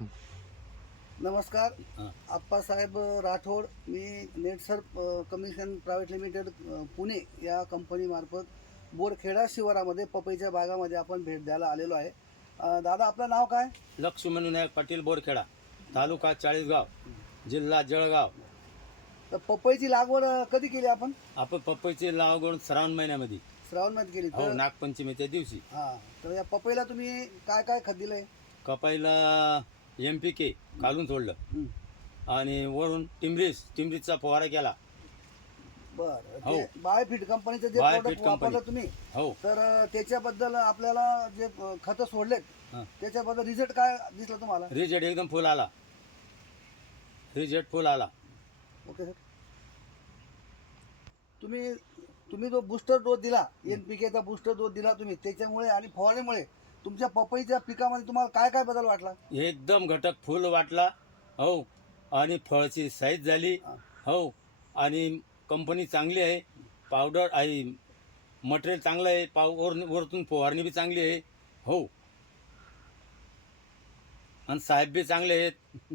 नमस्कार, हां. आप्पासाहेब राठोड. मी नेटसर communication private limited Pune या कंपनीमार्फत बोरखेडा शिवारामध्ये पपईच्या बागामध्ये आपण भेट द्यायला आलेलो आहे. दादा, आपलं नाव काय? लक्ष्मण विनायक पाटील बोरखेडा, तालुका चाळीसगाव, जिल्हा जळगाव. तर पपईची लागवड कधी केली आपण? आपण पपईची लागवड श्रावण महिन्यामध्ये, श्रावणमध्ये केली. हो, तर नागपंचमीच्या दिवशी. हां, तर या पपईला तुम्ही काय काय खत दिलं आहे? कपाईला MPK घालून सोडलं आणि वरून टिंबरीचा फवारा केला. बरं, हो. ते बायोफिट कंपनीचं जे बायोफिट प्रोडक्ट वापरलं कंपनी. तुम्ही, हो. तर त्याच्याबद्दल आपल्याला जे खतं सोडलेत हां. त्याच्याबद्दल रिझल्ट काय दिसला तुम्हाला? रिजल्ट एकदम फुल आला. रिजल्ट फुल आला. Okay sir. तुम्ही तुम्ही जो बूस्टर डोस दिला, NPKचा बूस्टर डोस दिला तुम्ही, त्याच्यामुळे आणि फवारणीमुळे तुमच्या पपईच्या पिकामध्ये तुम्हाला काय काय बदल वाटला? एकदम घटक फुल वाटला. हो. आणि फळाची साईज झाली. हां. हो. आणि कंपनी चांगली आहे. पावडर आहे, मटेरियल चांगलं आहे. वरतून फवारणी बी चांगली आहे. हो. आणि साहेब बी चांगले आहेत.